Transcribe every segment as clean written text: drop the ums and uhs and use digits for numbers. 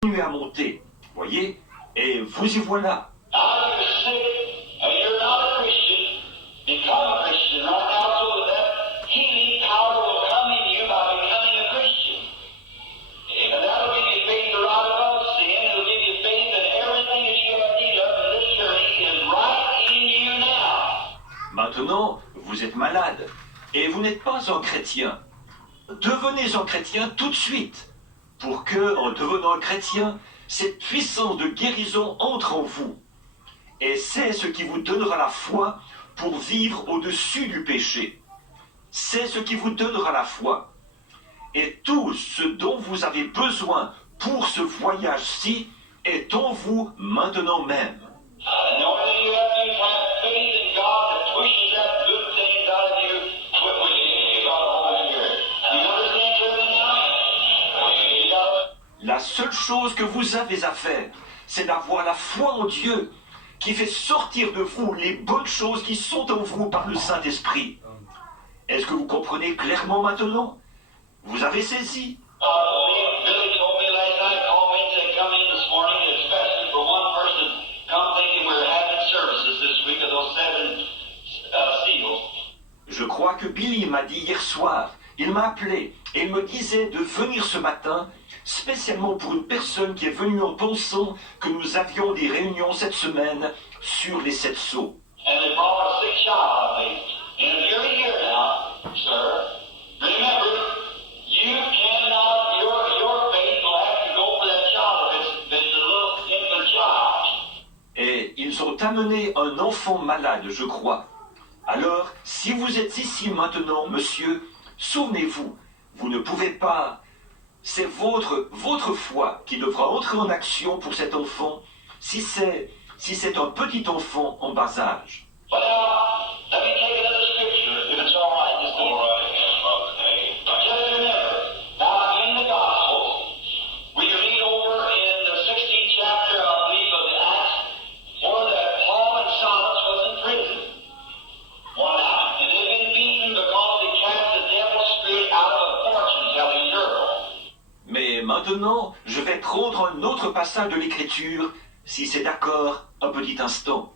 continuez à monter, voyez, et vous y voilà. Maintenant, vous êtes malade et vous n'êtes pas un chrétien. Devenez un chrétien tout de suite, pour que, en devenant un chrétien, cette puissance de guérison entre en vous. Et c'est ce qui vous donnera la foi pour vivre au-dessus du péché. C'est ce qui vous donnera la foi. Et tout ce dont vous avez besoin pour ce voyage-ci est en vous maintenant même. La seule chose que vous avez à faire, c'est d'avoir la foi en Dieu qui fait sortir de vous les bonnes choses qui sont en vous par le Saint-Esprit. Est-ce que vous comprenez clairement maintenant? Vous avez saisi? Je crois que Billy m'a dit hier soir, il m'a appelé et il me disait de venir ce matin spécialement pour une personne qui est venue en pensant que nous avions des réunions cette semaine sur les 7 sceaux. Et ils ont amené un enfant malade, je crois. Alors, si vous êtes ici maintenant, monsieur, souvenez-vous, vous ne pouvez pas... C'est votre foi qui devra entrer en action pour cet enfant, si c'est un petit enfant en bas âge. Mais maintenant, je vais prendre un autre passage de l'Écriture, si c'est d'accord, un petit instant.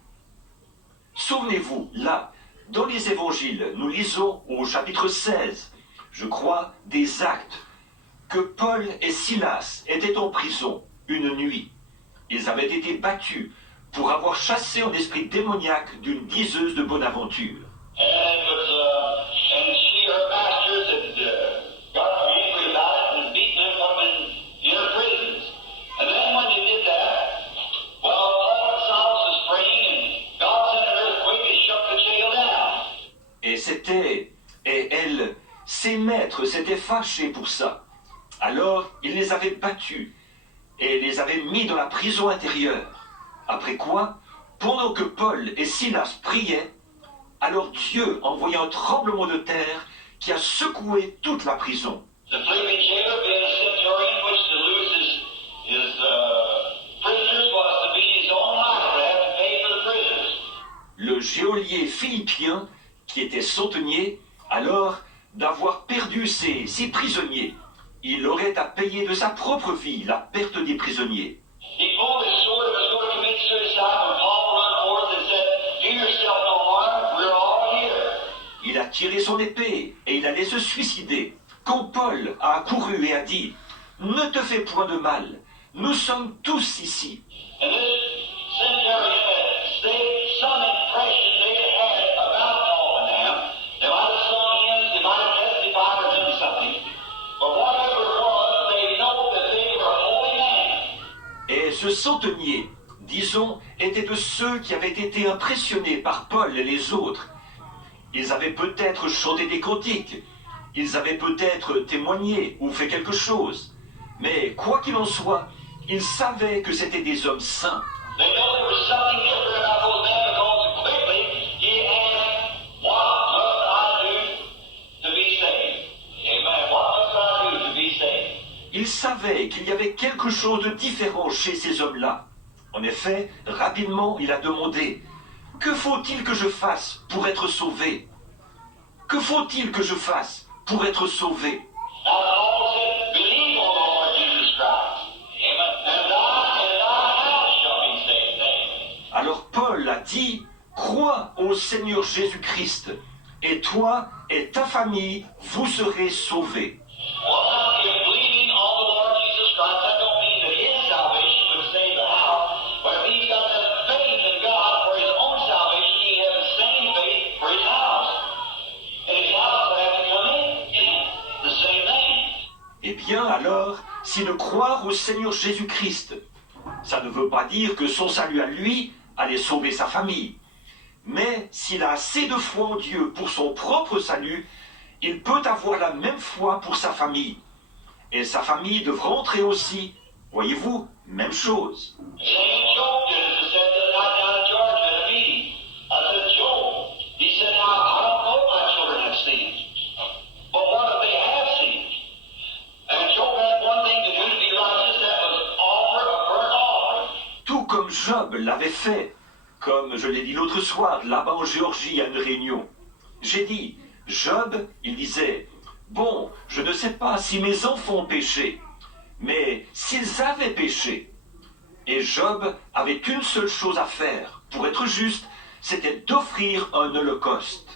Souvenez-vous, là, dans les évangiles, nous lisons au chapitre 16, je crois, des Actes, que Paul et Silas étaient en prison une nuit. Ils avaient été battus pour avoir chassé un esprit démoniaque d'une diseuse de bonne aventure. Et ses maîtres s'étaient fâchés pour ça. Alors, il les avait battus et les avait mis dans la prison intérieure. Après quoi, pendant que Paul et Silas priaient, alors Dieu envoya un tremblement de terre qui a secoué toute la prison. Le geôlier philippien, qui était centenier, alors d'avoir perdu ses 6 prisonniers, il aurait à payer de sa propre vie la perte des prisonniers. Il a tiré son épée et il allait se suicider, quand Paul a accouru et a dit « Ne te fais point de mal, nous sommes tous ici. » Et ce centenier, disons, était de ceux qui avaient été impressionnés par Paul et les autres. Ils avaient peut-être chanté des cantiques, ils avaient peut-être témoigné ou fait quelque chose. Mais quoi qu'il en soit, ils savaient que c'étaient des hommes saints. Ils savaient qu'il y avait quelque chose de différent chez ces hommes-là. En effet, rapidement, il a demandé « Que faut-il que je fasse pour être sauvé? Que faut-il que je fasse pour être sauvé ?» dit, crois au Seigneur Jésus-Christ, et toi et ta famille, vous serez sauvés. Eh bien alors, si de croire au Seigneur Jésus-Christ, ça ne veut pas dire que son salut à lui allait sauver sa famille. Mais s'il a assez de foi en Dieu pour son propre salut, il peut avoir la même foi pour sa famille. Et sa famille devra entrer aussi. Voyez-vous, même chose. Tout comme Job l'avait fait, comme je l'ai dit l'autre soir, là-bas en Géorgie à une réunion. J'ai dit, Job, il disait, bon, je ne sais pas si mes enfants ont péché, mais s'ils avaient péché. Et Job avait une seule chose à faire, pour être juste, c'était d'offrir un holocauste.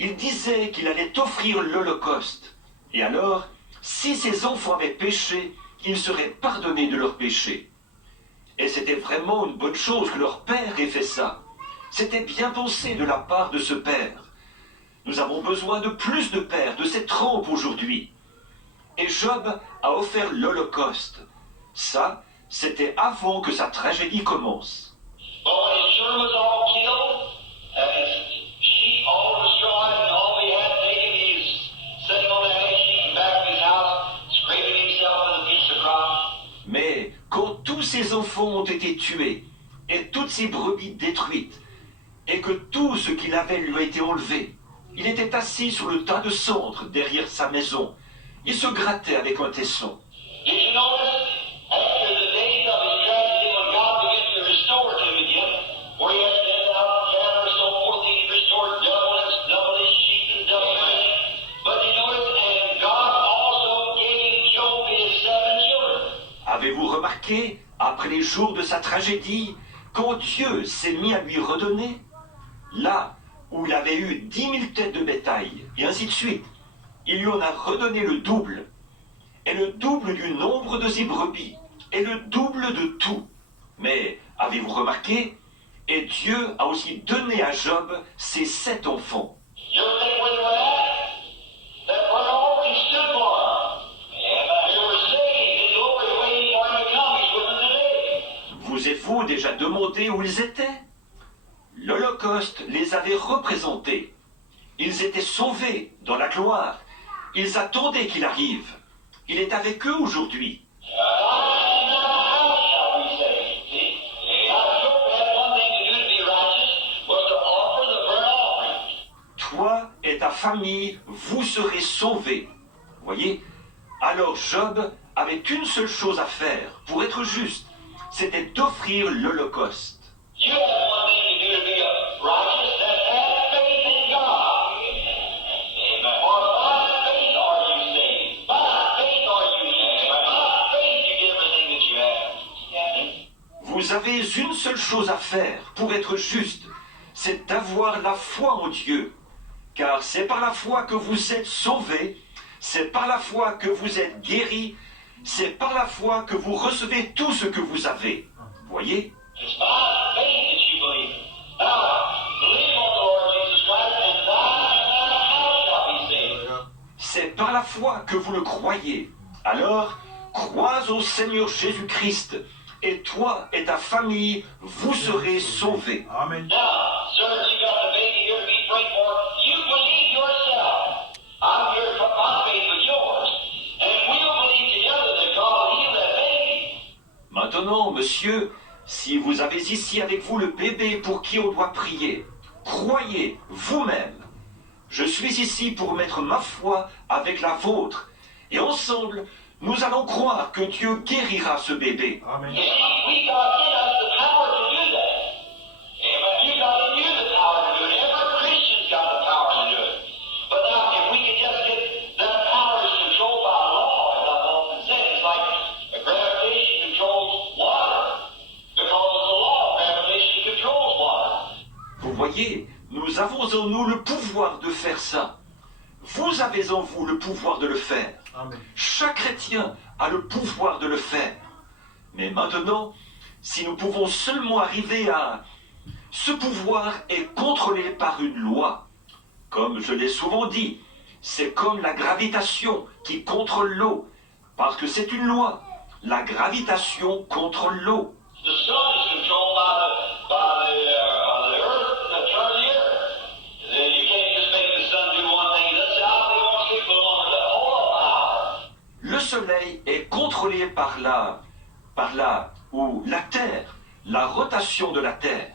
Il disait qu'il allait offrir l'holocauste. Et alors, si ses enfants avaient péché, ils seraient pardonnés de leurs péchés. Et c'était vraiment une bonne chose que leur père ait fait ça. C'était bien pensé de la part de ce père. Nous avons besoin de plus de pères de cette trempe aujourd'hui. Et Job a offert l'holocauste. Ça, c'était avant que sa tragédie commence. Mais quand tous ses enfants ont été tués, et toutes ses brebis détruites, et que tout ce qu'il avait lui a été enlevé, il était assis sur le tas de cendres derrière sa maison. Il se grattait avec un tesson. Avez-vous remarqué, après les jours de sa tragédie, quand Dieu s'est mis à lui redonner, là où il avait eu 10 000 têtes de bétail, et ainsi de suite, il lui en a redonné le double, et le double du nombre de ses brebis, et le double de tout. Mais, avez-vous remarqué, et Dieu a aussi donné à Job ses 7 enfants. Vous êtes-vous déjà demandé où ils étaient? L'Holocauste les avait représentés. Ils étaient sauvés dans la gloire. Ils attendaient qu'il arrive. Il est avec eux aujourd'hui. Toi et ta famille, vous serez sauvés. Voyez? Alors Job avait une seule chose à faire pour être juste. C'était d'offrir l'Holocauste. Vous avez une seule chose à faire pour être juste, c'est d'avoir la foi en Dieu. Car c'est par la foi que vous êtes sauvés, c'est par la foi que vous êtes guéris, c'est par la foi que vous recevez tout ce que vous avez. Voyez? C'est par la foi que vous le croyez. Alors, crois au Seigneur Jésus-Christ, et toi et ta famille, vous serez sauvés. Amen. Maintenant, monsieur, si vous avez ici avec vous le bébé pour qui on doit prier, croyez vous-même. Je suis ici pour mettre ma foi avec la vôtre. Et ensemble, nous allons croire que Dieu guérira ce bébé. Amen. We got in us the power voyez, nous avons en nous le pouvoir de faire ça. Vous avez en vous le pouvoir de le faire. Amen. Chaque chrétien a le pouvoir de le faire. Mais maintenant, si nous pouvons seulement arriver à... Ce pouvoir est contrôlé par une loi. Comme je l'ai souvent dit, c'est comme la gravitation qui contrôle l'eau. Parce que c'est une loi. La gravitation contrôle l'eau. The sun is controlled by the earth, the turn of the earth. Then you can't just make the sun do one thing. That's how they want to keep along the whole power. Le soleil est contrôlé par la Terre, la rotation de la Terre.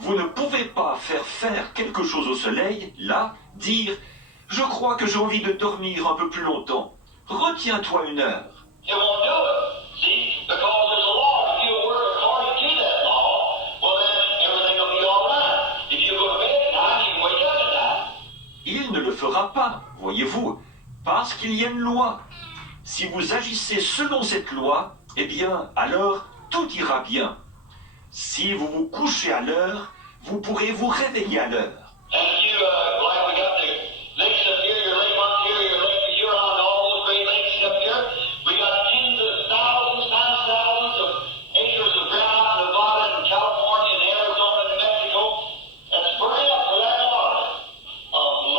Vous ne pouvez pas faire quelque chose au soleil, là, dire « Je crois que j'ai envie de dormir un peu plus longtemps. Retiens-toi 1 heure. » It won't do it. See, because there's a law. If you work according to that law, well then everything will be all right. If you go to bed at night, you can wake up at night. Il ne le fera pas, voyez-vous, parce qu'il y a une loi. Si vous agissez selon cette loi, eh bien, alors tout ira bien. Si vous vous couchez à l'heure, vous pourrez vous réveiller à l'heure. And if you, like we got the lakes up here, your Lake Ontario, your Lake Huron, all those great lakes up here, we got tens of thousands times thousands of acres of ground out in Nevada and California and Arizona and New Mexico that's burning up for that water.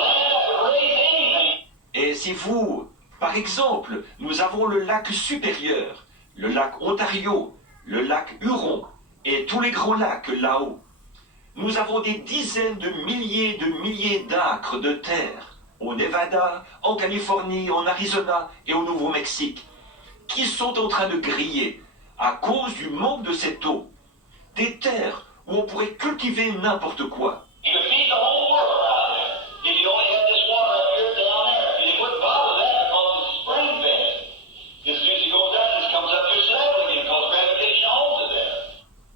Land that could raise anything. Et si vous, par exemple, nous avons le lac supérieur, le lac Ontario, le lac Huron et tous les grands lacs là-haut, nous avons des dizaines de milliers d'acres de terre au Nevada, en Californie, en Arizona et au Nouveau-Mexique, qui sont en train de griller à cause du manque de cette eau. Des terres où on pourrait cultiver n'importe quoi. You could feed the whole world out there if you only had this water up here down there. And it wouldn't bother that because it's spring fed. As soon as it goes out, it comes up here steadily again because gravitation holds it there.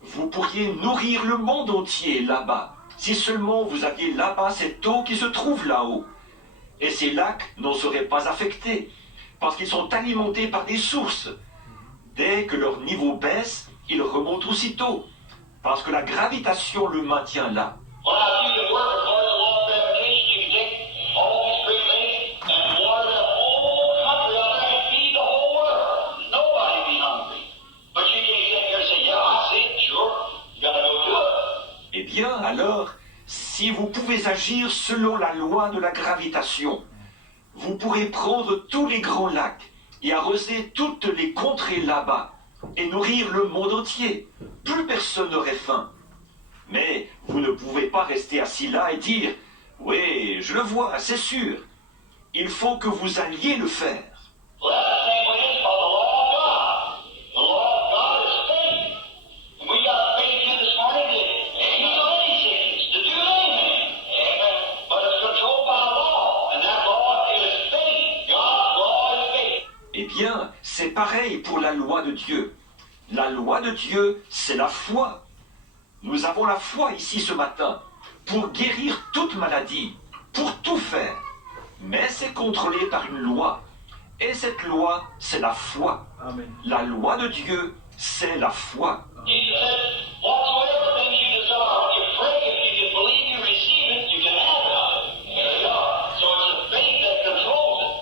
Vous pourriez nourrir le monde entier là-bas, si seulement vous aviez là-bas cette eau qui se trouve là-haut. Et ces lacs n'en seraient pas affectés, parce qu'ils sont alimentés par des sources. Dès que leur niveau baisse, ils remontent aussitôt, parce que la gravitation le maintient là. Well, now, if you can work according to the law of gravitation, you can take all these great lakes and water the whole country out there and feed the whole world. Nobody be hungry. But you can't sit here and say, yeah, I see it, sure. You gotta go do it. Eh bien, alors, si vous pouvez agir selon la loi de la gravitation, vous pourrez prendre tous les grands lacs et arroser toutes les contrées là-bas et nourrir le monde entier. Plus personne n'aurait faim. Mais vous ne pouvez pas rester assis là et dire « Oui, je le vois, c'est sûr. » Il faut que vous alliez le faire. Well, that's the same way it is called the law of God. The law of God is faith. And we got faith in this morning to heal any sickness, to do anything. Amen. But it's controlled by law, and that law is faith. God's law is faith. Eh bien, c'est pareil pour la loi de Dieu. La loi de Dieu, c'est la foi. Nous avons la foi ici ce matin pour guérir toute maladie, pour tout faire. Mais c'est contrôlé par une loi. Et cette loi, c'est la foi. Amen. La loi de Dieu, c'est la foi. Jesus said, whatsoever things you desire, when you pray, if you can believe you receive it, you can have it. There you are. So it's the faith that controls it.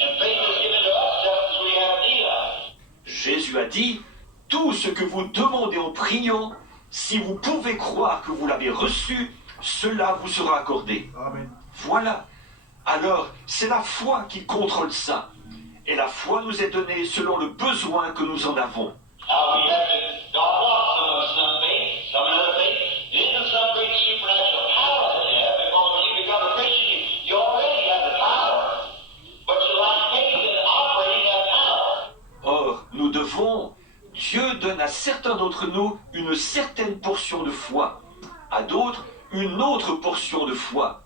And faith is given to us just as we have need of it. Jésus a dit, tout ce que vous demandez en priant, si vous pouvez croire que vous l'avez reçu, cela vous sera accordé. Amen. Voilà. Alors, c'est la foi qui contrôle ça. Et la foi nous est donnée selon le besoin que nous en avons. Now we have to, God wants some faith, some other faith. It isn't some great supernatural power that you have, because when you become a Christian, you already have the power. But you lack faith in operating that power. Or, nous devons, Dieu donne à certains d'entre nous une certaine portion de foi, à d'autres une autre portion de foi.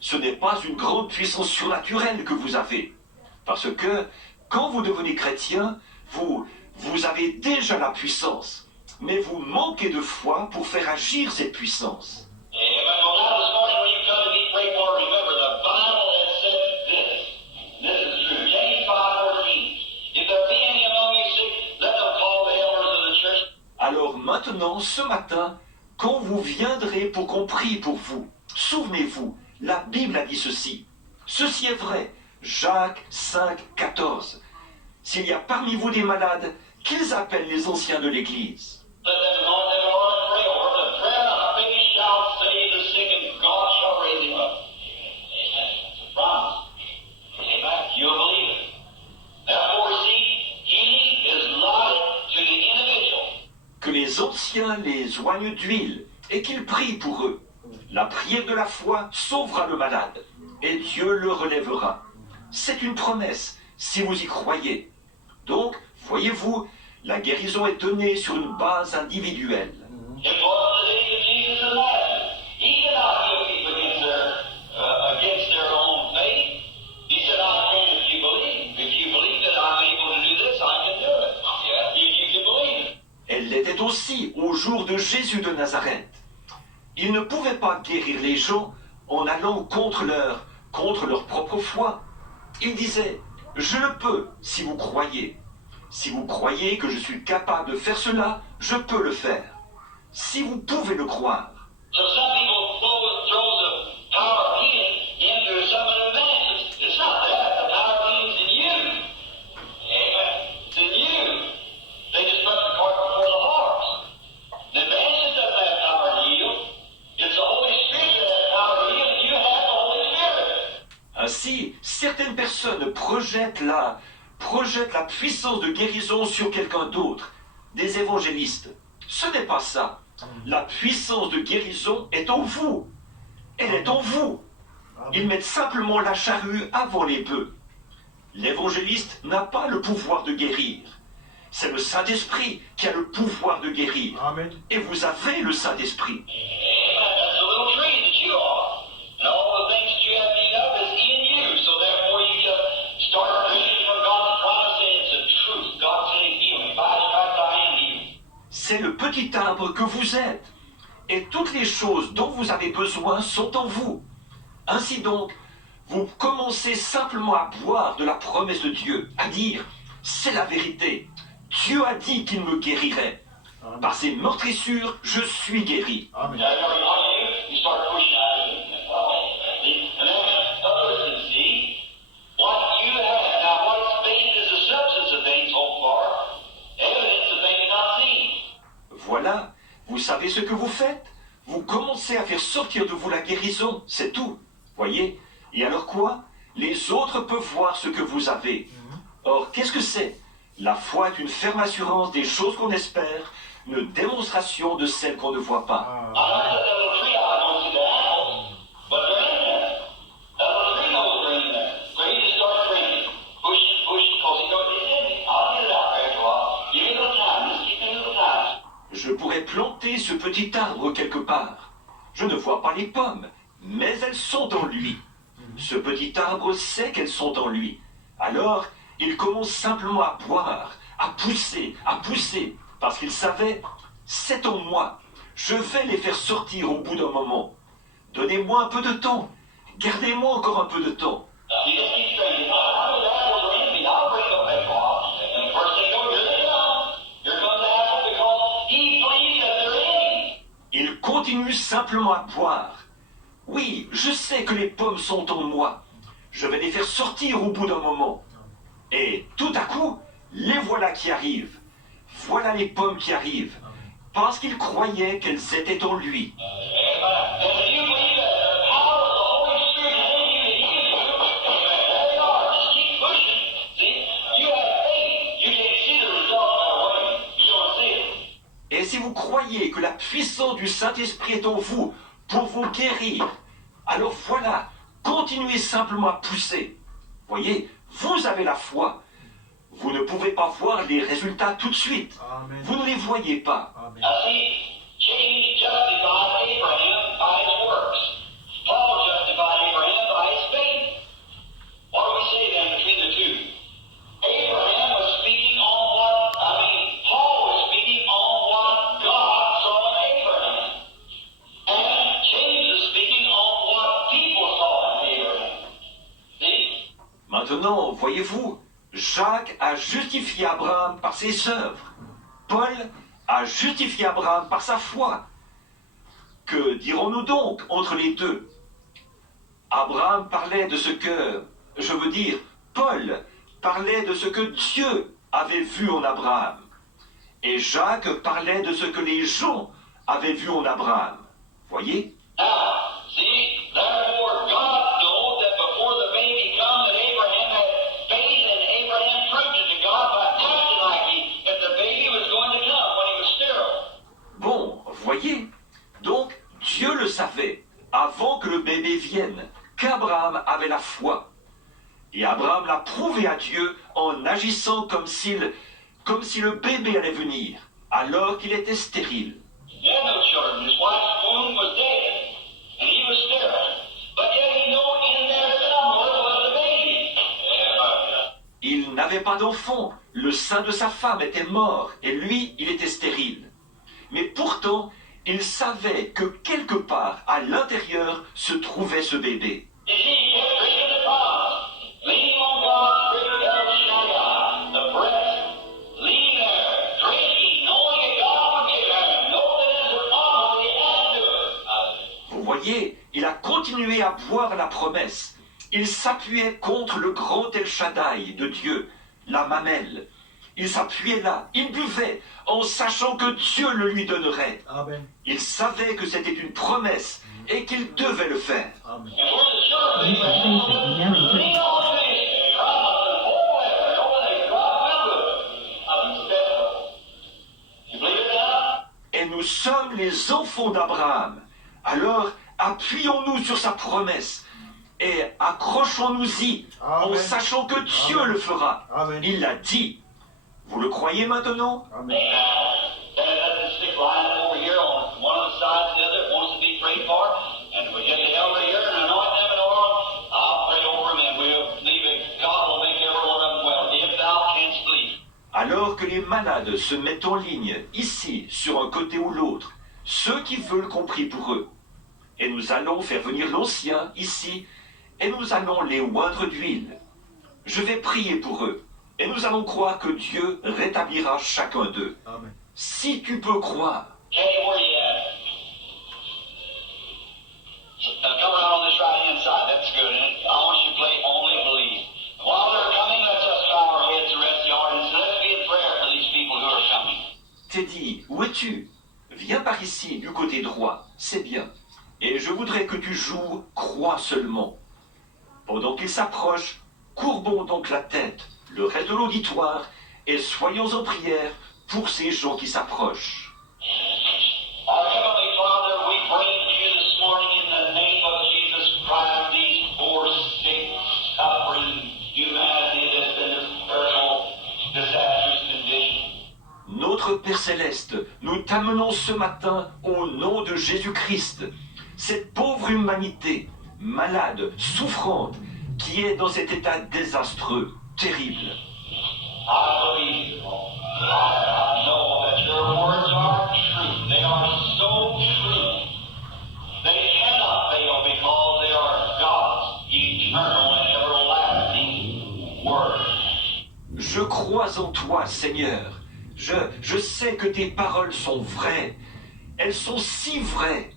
Ce n'est pas une grande puissance surnaturelle que vous avez, parce que quand vous devenez chrétien, vous avez déjà la puissance, mais vous manquez de foi pour faire agir cette puissance. Amen. Well, now this morning when you come to be prayed for, remember the Bible has said this. This is true. James 5:14. If there be any among you sick, let them call the elders of the church. Alors maintenant, ce matin, quand vous viendrez pour qu'on prie pour vous, souvenez-vous, la Bible a dit ceci. Ceci est vrai. Jacques 5, 14. S'il y a parmi vous des malades, qu'ils appellent les anciens de l'Église. Let them anoint them, Lord, and pray over them. The prayer of faith shall save the sick, and God shall raise him up. Amen. It's a promise. Amen. You'll believe it. Therefore, see, healing is allotted to the individual. Que les anciens les oignent d'huile et qu'ils prient pour eux. La prière de la foi sauvera le malade et Dieu le relèvera. C'est une promesse si vous y croyez. Donc, voyez-vous, la guérison est donnée sur une base individuelle. It was the days of Jesus and Lazarus. He could not heal people against their own faith. He said, I can if you believe. If you believe that I'm able to do this, I can do it. Yeah. If you can believe it. Elle l'était aussi au jour de Jésus de Nazareth. Il ne pouvait pas guérir les gens en allant contre leur propre foi. Il disait, je le peux si vous croyez. Si vous croyez que je suis capable de faire cela, je peux le faire. Si vous pouvez le croire. So some people throw the power of healing into some of the evangelists. It's not that. The power of healing is in you. Amen. It's in you. They just put the cart before the horse. The evangelist doesn't have power to heal. It's the Holy Spirit that has power to heal, and you have the Holy Spirit. Ainsi, certaines personnes projettent la puissance de guérison sur quelqu'un d'autre, des évangélistes. Ce n'est pas ça. La puissance de guérison est en vous. Elle est en vous. Ils mettent simplement la charrue avant les bœufs. L'évangéliste n'a pas le pouvoir de guérir. C'est le Saint-Esprit qui a le pouvoir de guérir. Amen. Et vous avez le Saint-Esprit. Amen. That's the little tree that you are. And all the things that you have need of is in you. So therefore you just start reading from God's promise, and it's the truth. God said he healed me. By his stripes I am healed. C'est le petit arbre que vous êtes. Et toutes les choses dont vous avez besoin sont en vous. Ainsi donc, vous commencez simplement à boire de la promesse de Dieu, à dire, c'est la vérité. Dieu a dit qu'il me guérirait. Par ses meurtrissures, je suis guéri. Amen. That's what you do. You start pushing out of it. See? And then others can see what you have. Now, what faith is the substance of things hoped for, evidence of things not seen. Voilà, vous savez ce que vous faites? Vous commencez à faire sortir de vous la guérison, c'est tout. Voyez? Et alors quoi? Les autres peuvent voir ce que vous avez. Or, qu'est-ce que c'est? La foi est une ferme assurance des choses qu'on espère, une démonstration de celles qu'on ne voit pas. I looked at that little tree. I don't see the apples, but they're in there. That little tree knows they're in there. So he just starts drinking. Push, because he knows it's in me. I'll get it out there after a while. Give me a little time. Just give me a little time. Je pourrais planter ce petit arbre quelque part. Je ne vois pas les pommes, mais elles sont en lui. Ce petit arbre sait qu'elles sont en lui. Alors, il commence simplement à boire, à pousser, parce qu'il savait, c'est en moi. Je vais les faire sortir au bout d'un moment. Donnez-moi un peu de temps. Gardez-moi encore un peu de temps. You just keep drinking. I know the apples are in me. I'll bring them back off. And the first thing you know, here they come. Here comes the apple because he believes that they're in him. Il continue simplement à boire. Oui, je sais que les pommes sont en moi. Je vais les faire sortir au bout d'un moment. Et tout à coup, les voilà qui arrivent. Voilà les pommes qui arrivent. Parce qu'il croyait qu'elles étaient en lui. And if you believe that the power of the Holy Spirit is in you, and he can do it. There you are. Just keep pushing. See? You have faith. You can't see the result right away. You don't see it. Et si vous croyez que la puissance du Saint-Esprit est en vous pour vous guérir, alors voilà, continuez simplement à pousser. Voyez, vous avez la foi. Vous ne pouvez pas voir les résultats tout de suite. Amen. Vous ne les voyez pas. Amen. Now see, James justified Abraham by his works. Paul justified Abraham by his faith. What do we say then between the two? Abraham was speaking on Paul was speaking on what God saw in Abraham. And James is speaking on what people saw in Abraham. See? Maintenant, voyez-vous, Jacques a justifié Abraham par ses œuvres. Paul a justifié Abraham par sa foi. Que dirons-nous donc entre les deux? Abraham parlait de ce que, je veux dire, Paul parlait de ce que Dieu avait vu en Abraham. Et Jacques parlait de ce que les gens avaient vu en Abraham. Voyez? Now, see, therefore God knows that before the baby come that Abraham had faith and Abraham proved it to God by acting like that the baby was going to come when he was sterile. Bon, voyez? Donc, Dieu le savait, avant que le bébé vienne, qu'Abraham avait la foi. Et Abraham l'a prouvé à Dieu en agissant comme si le bébé allait venir, alors qu'il était stérile. He had no children. His wife's womb was dead, and he was sterile. But yet he knew in there somewhere was the baby. Il n'avait pas d'enfant, le sein de sa femme était mort, et lui, il était stérile. Mais pourtant, il savait que quelque part, à l'intérieur, se trouvait ce bébé. You see, he kept drinking the promise, leaning on God's river El Shaddai, the breast, leaning there, drinking, knowing that God would give him, knowing that it was a promise that he had to do it. Vous voyez, il a continué à boire la promesse. Il s'appuyait contre le grand El Shaddai de Dieu, la mamelle. Il s'appuyait là, il buvait, en sachant que Dieu le lui donnerait. Amen. Il savait que c'était une promesse et qu'il devait le faire. Amen. And where the children This station now in lean on to this promise and hold there, knowing that God will do it. You believe it now? Et nous sommes les enfants d'Abraham. Alors, appuyons-nous sur sa promesse et accrochons-nous-y en Amen. sachant que Dieu Amen. le fera. Amen. Il l'a dit. Vous le croyez maintenant? Amen. Then that stick line up over here on one of the sides, the other wants to be prayed for, and we get the elder here and anoint them in oil. I'll pray over them and we'll leave it. God will make every one of them well, if thou canst believe. Alors que les malades se mettent en ligne, ici, sur un côté ou l'autre, ceux qui veulent qu'on prie pour eux. Et nous allons faire venir l'ancien, ici, et nous allons les oindre d'huile. Je vais prier pour eux, et nous allons croire que Dieu rétablira chacun d'eux. Amen. Si tu peux croire, Kenny, where you at? Come around on this right hand side, that's good. And I want you to play only believe. While they're coming, let's just bow our heads the rest of the audience, and let's be in prayer for these people who are coming. Teddy, où es-tu? Viens par ici, du côté droit, c'est bien. Et je voudrais que tu joues croix seulement. Pendant qu'ils s'approchent, courbons donc la tête, le reste de l'auditoire, et soyons en prière pour ces gens qui s'approchent. Our Heavenly Father, we bring to you this morning in the name of Jesus Christ these poor, sick, suffering humanity that's in this terrible, disastrous condition. Notre Père Céleste, nous t'amenons ce matin au nom de Jésus-Christ, cette pauvre humanité, malade, souffrante, qui est dans cet état désastreux, terrible. I believe, I know that your words are true. They are so true. They cannot fail because they are God's eternal and everlasting word. Je crois en toi, Seigneur. Je sais que tes paroles sont vraies. Elles sont si vraies.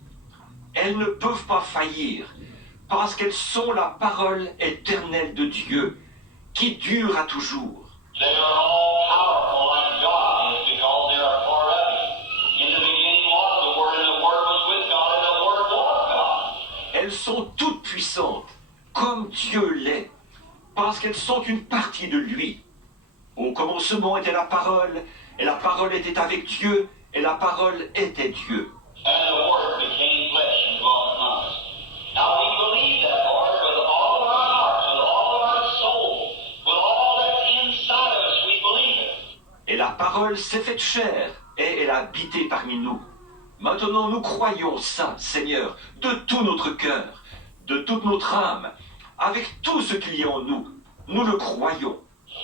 Elles ne peuvent pas faillir, parce qu'elles sont la parole éternelle de Dieu, qui dure à toujours. They are all powerful like God is because they are part of Him. In the beginning was the Word, and the Word was with God, and the Word was God. Elles sont toutes puissantes, comme Dieu l'est, parce qu'elles sont une partie de lui. Au commencement était la parole, et la parole était avec Dieu, et la parole était Dieu. And the Word became flesh and dwelt among us. Now we believe that, Lord, with all of our hearts, with all of our soul, with all that's inside of us, we believe it. Et la parole s'est faite chair, et elle a habité parmi nous. Maintenant nous croyons ça, Seigneur, de tout notre cœur, de toute notre âme, avec tout ce qu'il y a en nous. Nous le croyons.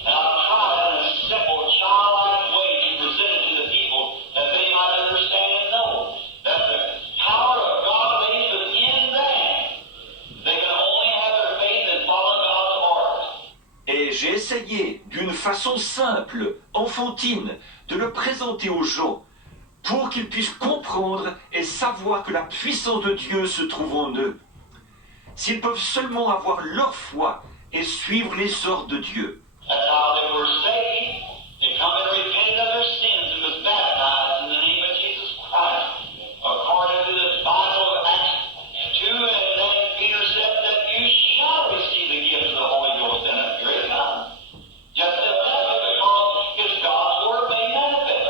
And I've tried in a simple, childlike way to present it to the people that they might understand and know that the power of God lays within them. They can only have their faith and follow God's orders. Et j'ai essayé, d'une façon simple, enfantine, de le présenter aux gens, pour qu'ils puissent comprendre et savoir que la puissance de Dieu se trouve en eux. S'ils peuvent seulement avoir leur foi et suivre les ordres de Dieu. That's how they were saved. They come and repented of their sins and was baptized in the name of Jesus Christ. According to the Bible of Acts 2, and then Peter said that you shall receive the gift of the Holy Ghost. And here it comes. Just as that, because it's God's word made manifest.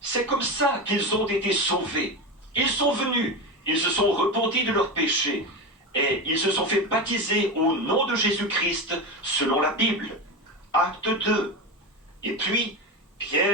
C'est comme ça qu'ils ont été sauvés. Ils sont venus, ils se sont repentis de leurs péchés et ils se sont fait baptiser au nom de Jésus-Christ selon la Bible. Acte 2. Et puis, Pierre